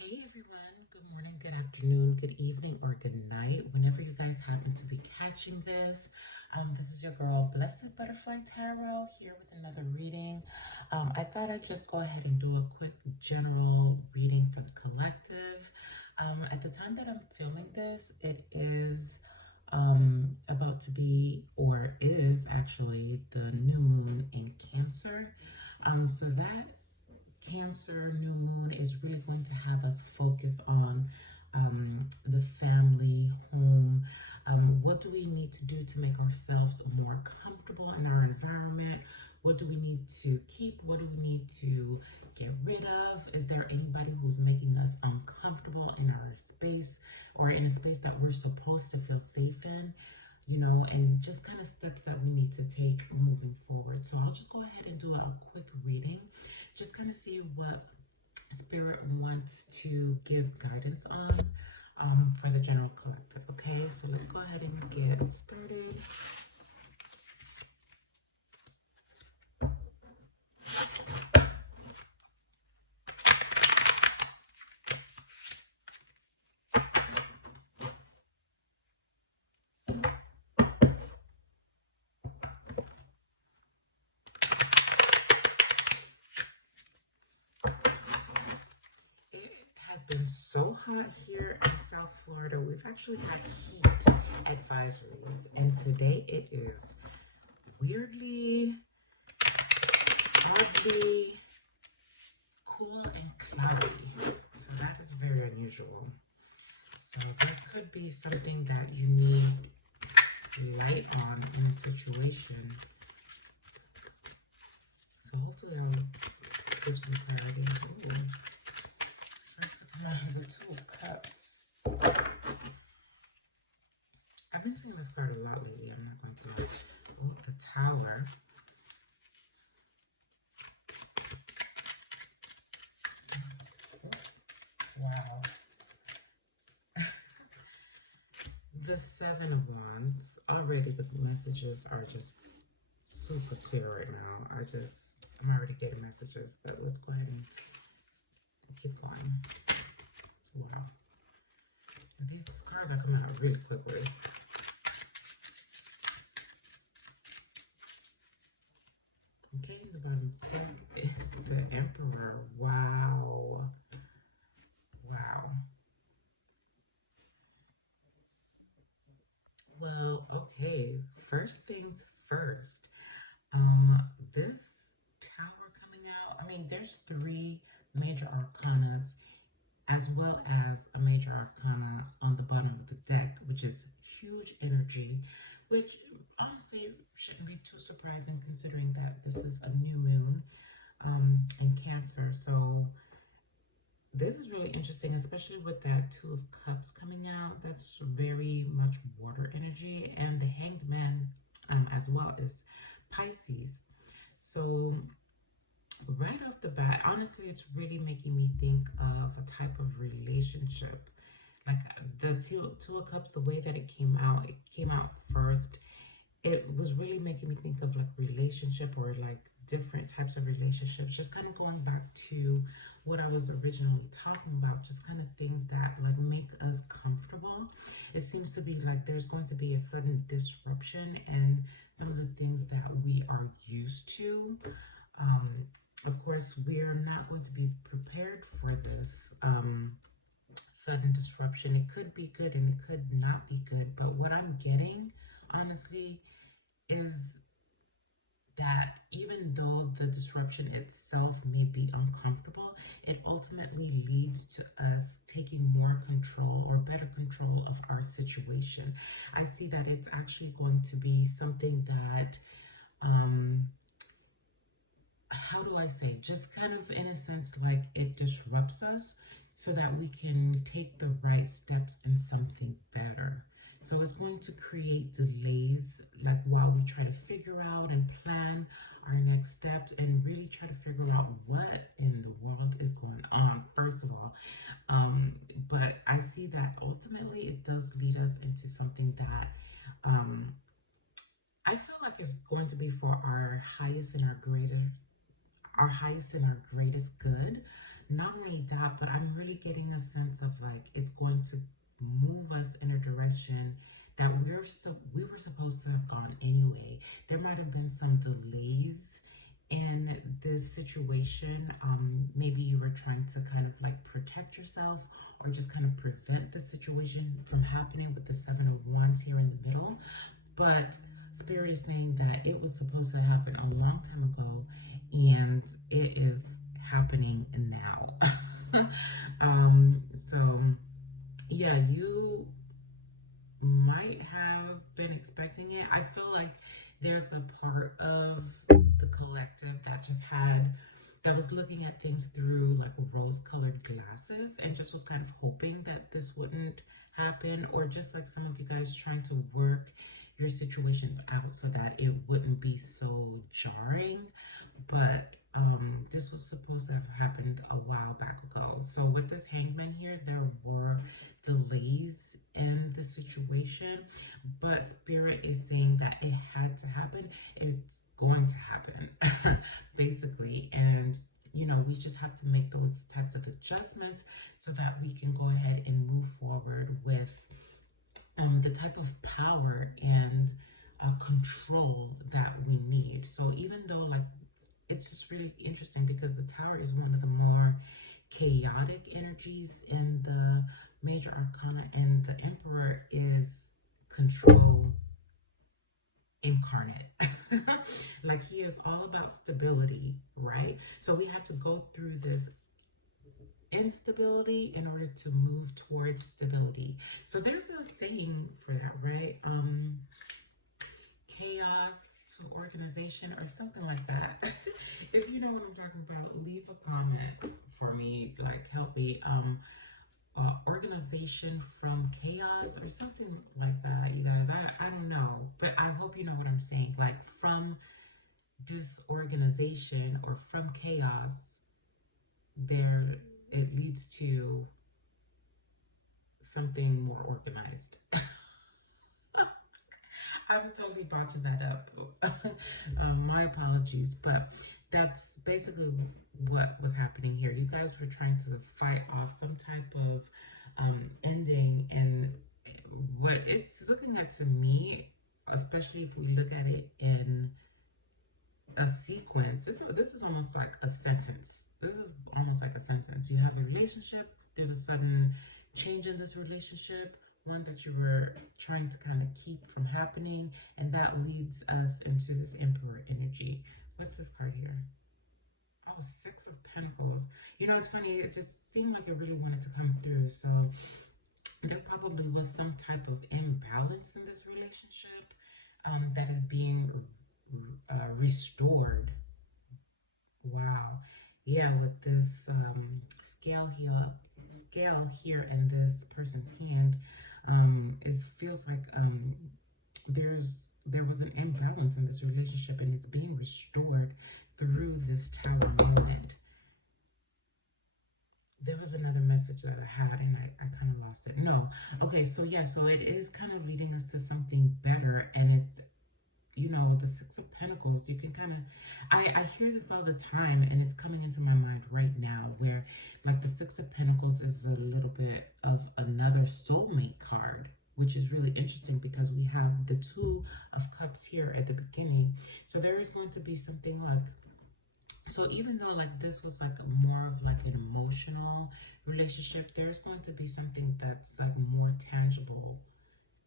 Hey everyone, good morning, good afternoon, good evening, or good night, whenever you guys happen to be catching this. This is your girl, Blessed Butterfly Tarot, here with another reading. I thought I'd just go ahead and do a quick general reading for the collective. At the time that I'm filming this, it is about to be, or is actually, the new moon in Cancer. So that Cancer new moon is really going to have us focus on the family, home. What do we need to do to make ourselves more comfortable in our environment? What do we need to keep? What do we need to get rid of? Is there anybody who's making us uncomfortable in our space or in a space that we're supposed to feel safe in? And just kind of steps that we need to take moving forward. So I'll just go ahead and do a quick reading, just kind of see what Spirit wants to give guidance on for the general collective. Okay, so let's go ahead and get started. It has been so hot here in South Florida. We've actually had heat advisories, and today it is weirdly, oddly cool and cloudy. So that is very unusual. So there could be something that you need light on in a situation. So hopefully I'll give some clarity. Ooh. First to come out is the Two of Cups. I've been seeing this card a lot lately. I'm not going to lie. Oh, the Tower. Wow. The Seven of Wands. Already the messages are just super clear right now. I'm already getting messages, but let's go ahead and keep going. Wow. These cards are coming out really quickly. Okay, the bottom is the Emperor. Wow. Wow. Well, okay. First things first. This tower coming out. I mean, there's three major arcanas as well as a major arcana on the bottom of the deck, which is huge energy, which honestly shouldn't be too surprising considering that this is a new moon in Cancer. So this is really interesting, especially with that Two of Cups coming out. That's very much water energy, and the Hanged Man as well is Pisces. So right off the bat, honestly, it's really making me think of a type of relationship. Like the two of Cups, the way that it came out first, it was really making me think of like relationship or like different types of relationships, just kind of going back to what I was originally talking about, just kind of things that like make us comfortable. It seems to be like there's going to be a sudden disruption in some of the things that we are used to. Of course, we are not going to be prepared for this sudden disruption. It could be good and it could not be good, but what I'm getting, honestly, is that even though the disruption itself may be uncomfortable, it ultimately leads to us taking more control or better control of our situation. I see that it's actually going to be something that, how do I say, just kind of in a sense like it disrupts us so that we can take the right steps in something better. So it's going to create delays, like while we try to figure out and plan our next steps and really try to figure out what in the world is going on, first of all. But I see that ultimately it does lead us into something that I feel like is going to be for our highest and our greatest good, not only that, but I'm really getting a sense of like it's going to move us in a direction that we were supposed to have gone anyway. There might have been some delays in this situation. Maybe you were trying to kind of like protect yourself or just kind of prevent the situation from happening with the Seven of Wands here in the middle. But Spirit is saying that it was supposed to happen a long time ago and it is happening now. So yeah, you might have been expecting it. I feel like there's a part of the collective that was looking at things through like rose-colored glasses and just was kind of hoping that this wouldn't happen, or just like some of you guys trying to work your situations out so that it wouldn't be so jarring. But this was supposed to have happened a while back ago. So with this hangman here, there were delays in the situation, but Spirit is saying that it had to happen. It's going to happen, basically. And we just have to make those types of adjustments so that we can go ahead and move forward with the type of power and control that we need. So even though like it's just really interesting because the Tower is one of the more chaotic energies in the major arcana, and the Emperor is control incarnate. Like he is all about stability, right? So we had to go through this instability in order to move towards stability. So there's a saying for that, right? Chaos to organization or something like that. If you know what I'm talking about, leave a comment for me, like help me. Organization from chaos or something like that, you guys. I don't know, but I hope you know what I'm saying. Like from disorganization or from chaos, there it leads to something more organized. I'm totally botching that up. My apologies, but that's basically what was happening here. You guys were trying to fight off some type of ending, and what it's looking at to me, especially if we look at it in a sequence, this is almost like a sentence. This is almost like a sentence. You have a relationship, there's a sudden change in this relationship, one that you were trying to kind of keep from happening, and that leads us into this Emperor energy. What's this card here? Oh, Six of Pentacles. It's funny, it just seemed like it really wanted to come through. So there probably was some type of imbalance in this relationship that is being restored. Wow. Yeah, with this scale here in this person's hand, it feels like there was an imbalance in this relationship, and it's being restored through this Tower moment. There was another message that I had and I kind of lost it. No. Okay, so yeah, so it is kind of leading us to something better, and it's the Six of Pentacles. You can kind of, I hear this all the time, and it's coming into my mind right now, where like the Six of Pentacles is a little bit of another soulmate card, which is really interesting because we have the Two of Cups here at the beginning. So there is going to be something like, so even though like this was like more of like an emotional relationship, there's going to be something that's like more tangible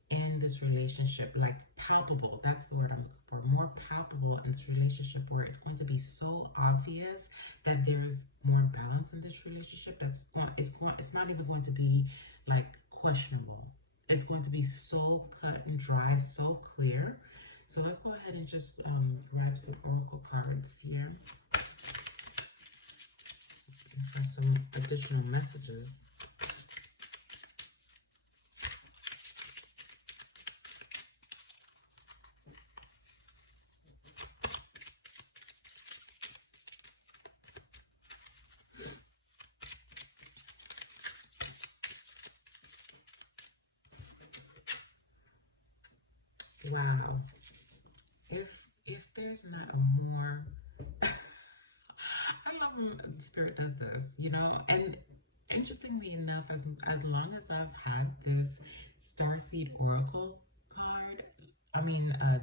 in this relationship, like palpable. That's the word I'm looking for. More palpable in this relationship, where it's going to be so obvious that there's more balance in this relationship. It's not even going to be like questionable. It's going to be so cut and dry, so clear. So let's go ahead and just grab some oracle cards here for some additional messages. Wow. If there's not a more I love when Spirit does this, you know? And interestingly enough, as long as I've had this Starseed Oracle card,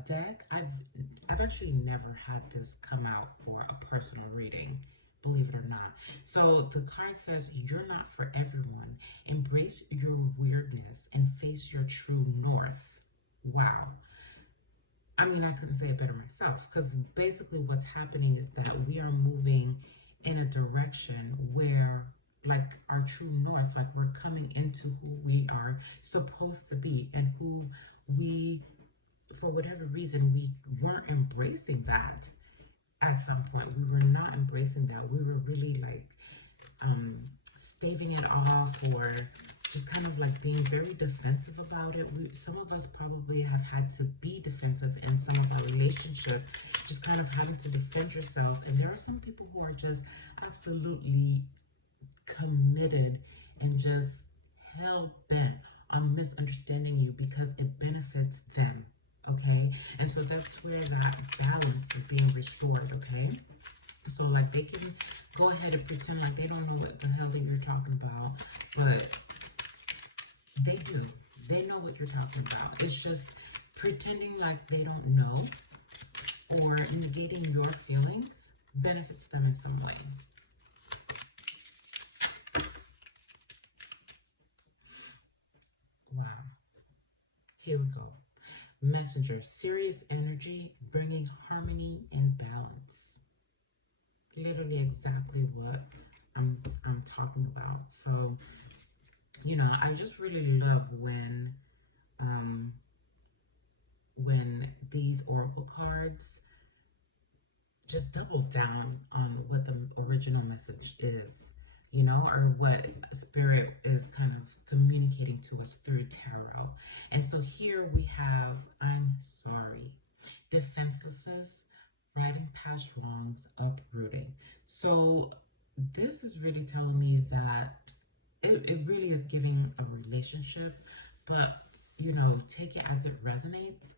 deck, I've actually never had this come out for a personal reading, believe it or not. So the card says, "You're not for everyone. Embrace your weirdness and face your true north." Wow. I mean, I couldn't say it better myself, because basically what's happening is that we are moving in a direction where, like, our true north, like, we're coming into who we are supposed to be, and who we, for whatever reason, we weren't embracing that at some point. We were not embracing that. We were really like staving it off, or just kind of like being very defensive about it. Some of us probably have had to be defensive in some of our relationship, just kind of having to defend yourself. And there are some people who are just absolutely committed and just hell bent on misunderstanding you because it benefits them. Okay, and so that's where that balance is being restored. Okay, so like they can go ahead and pretend like they don't know what the hell that you're talking about, but they do. They know what you're talking about. It's just pretending like they don't know, or negating your feelings benefits them in some way. Wow. Here we go. Messenger, serious energy, bringing harmony and balance. Literally exactly what I'm talking about. So, you know, I just really love when these oracle cards just double down on what the original message is, you know, or what spirit is kind of communicating to us through tarot. And so here we have, "I'm sorry," defenselessness, righting past wrongs, uprooting. So this is really telling me that it really is giving a relationship, but you know, take it as it resonates.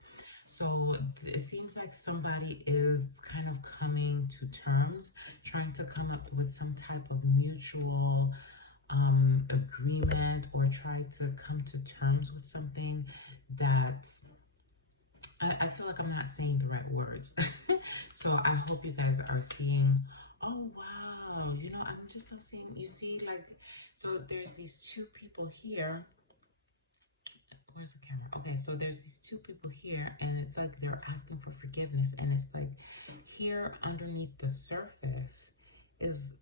So it seems like somebody is kind of coming to terms, trying to come up with some type of mutual agreement, or try to come to terms with something that I feel like I'm not saying the right words. So I hope you guys are seeing. Oh wow, you know, I'm just so seeing. You see, like, so there's these two people here. Where's the camera? Okay, so there's these two people here, and it's like they're asking for forgiveness, and it's like here underneath the surface is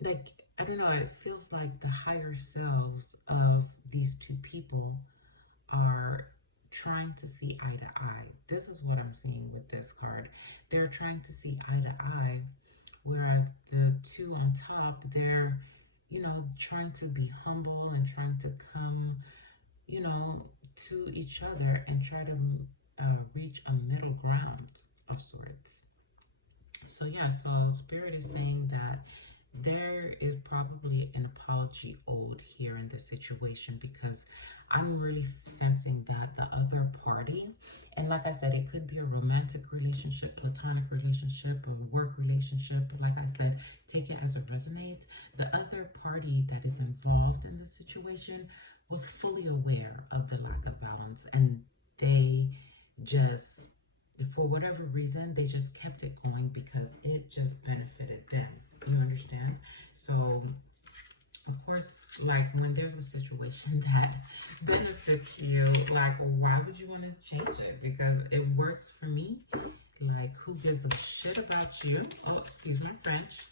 like, I don't know, it feels like the higher selves of these two people are trying to see eye to eye. This is what I'm seeing with this card. They're trying to see eye to eye, whereas the two on top, they're, you know, trying to be humble and trying to come, you know, to each other and try to reach a middle ground of sorts. So yeah, so Spirit is saying that there is probably an apology owed here in this situation, because I'm really sensing that the other party, and like I said, it could be a romantic relationship, platonic relationship, or work relationship, but like I said, take it as it resonates. The other party that is involved in the situation was fully aware of the lack of balance, and they just, for whatever reason, they just kept it going because it just benefited them. You understand? So, of course, like when there's a situation that benefits you, like, why would you want to change it? Because it works for me. Like, who gives a shit about you? Oh, excuse my French.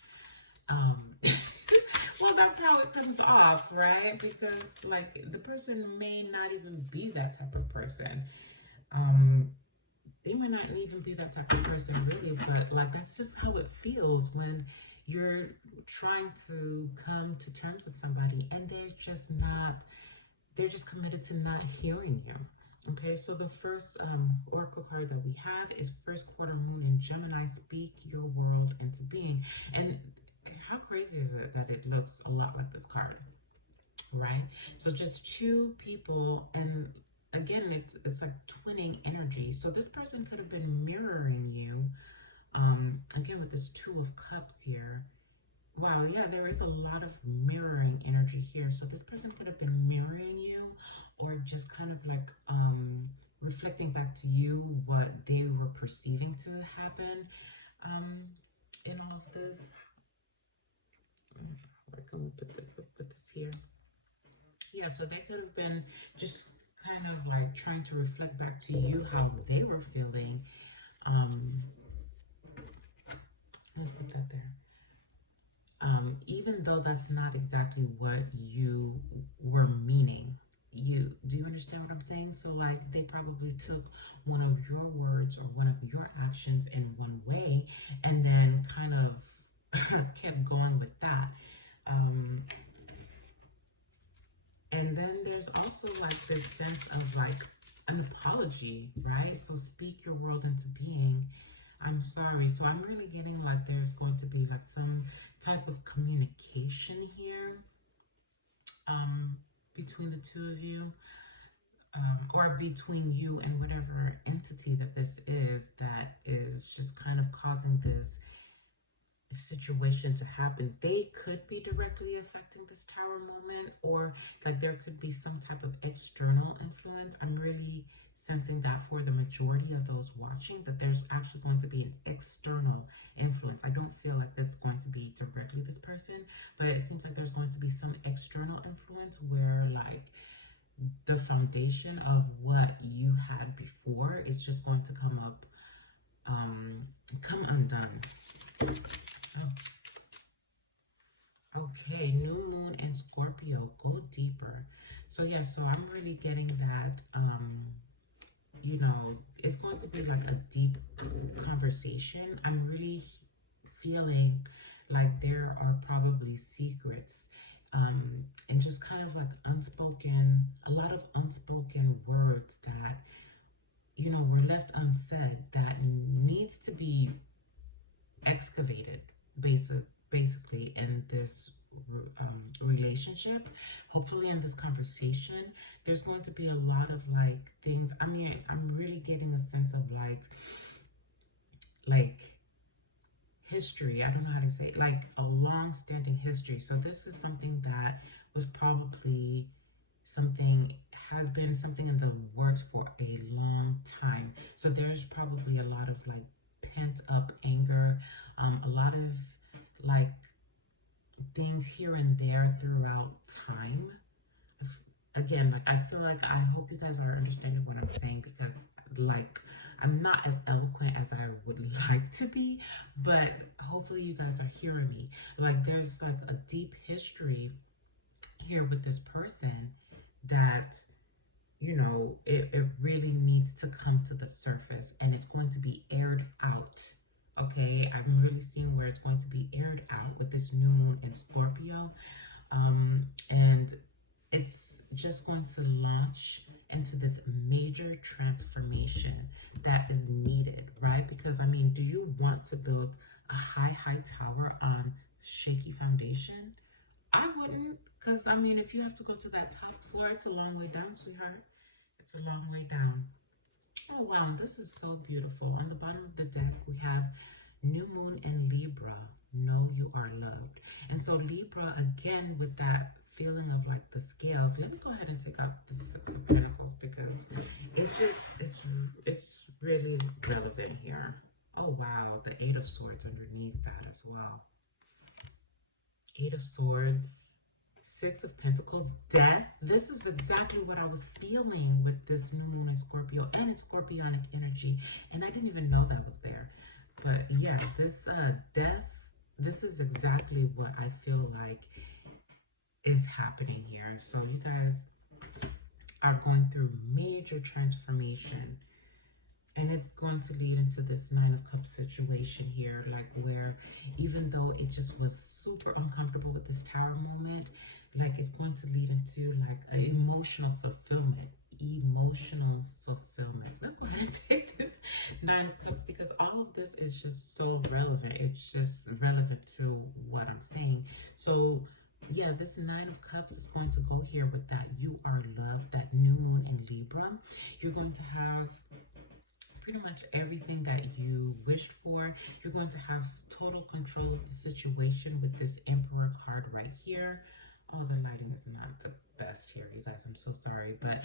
Well, that's how it comes off, right? Because, like, the person may not even be that type of person. They may not even be that type of person, really, but, like, that's just how it feels when you're trying to come to terms with somebody and they're just committed to not hearing you. Okay, so the first oracle card that we have is first quarter moon in Gemini, speak your world into being. And how crazy is it that it looks a lot like this card, right? So just two people, and again, it's like twinning energy. So this person could have been mirroring you, again with this two of cups here, Wow, yeah, there is a lot of mirroring energy here. So this person could have been mirroring you or just kind of like reflecting back to you what they were perceiving to happen um in all of this. Where can we put this? We'll put this here. Yeah, so they could have been just kind of like trying to reflect back to you how they were feeling. Um, let's put that there. Even though that's not exactly what you were meaning. You do you understand what I'm saying? So like they probably took one of your words or one of your actions in one way and then kind of kept going with that. Um, and then there's also like this sense of like an apology, right? So speak your world into being. I'm sorry. So I'm really getting like there's going to be like some type of communication here um, between the two of you, or between you and whatever entity that this is that is just kind of causing this situation to happen. They could be directly affecting this tower moment, or like there could be some type of external influence. I'm really sensing that for the majority of those watching, that there's actually going to be an external influence. I don't feel like that's going to be directly this person, but it seems like there's going to be some external influence where like the foundation of what you had before is just going to come undone. Oh, okay, new moon and Scorpio, go deeper. So yeah, so I'm really getting that you know, it's going to be like a deep conversation. I'm really feeling like there are probably secrets and just kind of like unspoken, a lot of unspoken words that, you know, were left unsaid that needs to be excavated, basic, basically in this relationship. Hopefully in this conversation there's going to be a lot of like things. I mean, I'm really getting a sense of like history. I don't know how to say it, like a long-standing history. So this is something that was probably something has been something in the works for a long time. So there's probably a lot of like pent up anger, a lot of like things here and there throughout time. Again, like I feel like I hope you guys are understanding what I'm saying, because like I'm not as eloquent as I would like to be, but hopefully you guys are hearing me. Like there's like a deep history here with this person that, you know, it really needs to come to the surface and it's going to be aired out. Okay, I'm really seeing where it's going to be aired out with this new moon in Scorpio. And it's just going to launch into this major transformation that is needed, right? Because I mean, do you want to build a high tower on shaky foundation? I wouldn't, because I mean, if you have to go to that top floor, it's a long way down, sweetheart. It's a long way down. Oh, wow, this is so beautiful. On the bottom of the deck, we have New Moon in Libra. Know you are loved. And so Libra, again, with that feeling of like the scales. Let me go ahead and take out the Six of Pentacles because it's really relevant here. Oh, wow, the Eight of Swords underneath that as well. Eight of Swords, Six of Pentacles, Death. This is exactly what I was feeling with this new moon in Scorpio and its scorpionic energy. And I didn't even know that was there. But yeah, this death, this is exactly what I feel like is happening here. So you guys are going through major transformation. And it's going to lead into this Nine of Cups situation here, like where even though it just was super uncomfortable with this tower moment, like it's going to lead into like an emotional fulfillment. Emotional fulfillment. Let's go ahead and take this Nine of Cups because all of this is just so relevant. It's just relevant to what I'm saying. So yeah, this Nine of Cups is going to go here with that you are loved, that new moon in Libra. You're going to have pretty much everything that you wished for. You're going to have total control of the situation with this Emperor card right here. Oh, the lighting is not the best here, you guys. I'm so sorry. But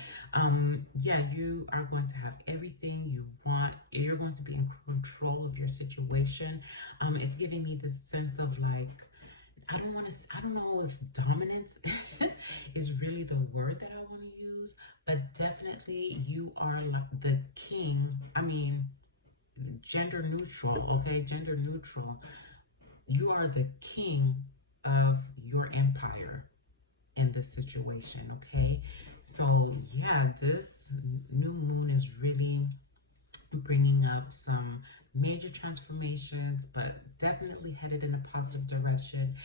yeah, you are going to have everything you want. You're going to be in control of your situation. It's giving me the sense of like, I don't know if dominance is really the word that I want to use, but definitely you are like the king. I mean, gender neutral, okay? Gender neutral. You are the king of your empire in this situation, okay? So, yeah, this new moon is really bringing up some major transformations, but definitely headed in a positive direction.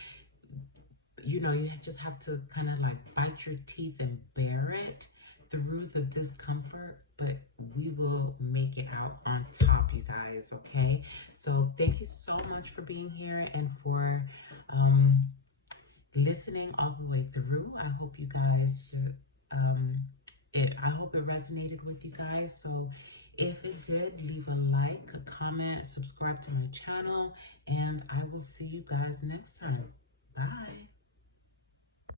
You know, you just have to kind of like bite your teeth and bear it through the discomfort, but we will make it out on top, you guys, okay? So thank you so much for being here and for listening all the way through. I hope you guys I hope it resonated with you guys. So if it did, leave a like, a comment, subscribe to my channel, and I will see you guys next time. Bye.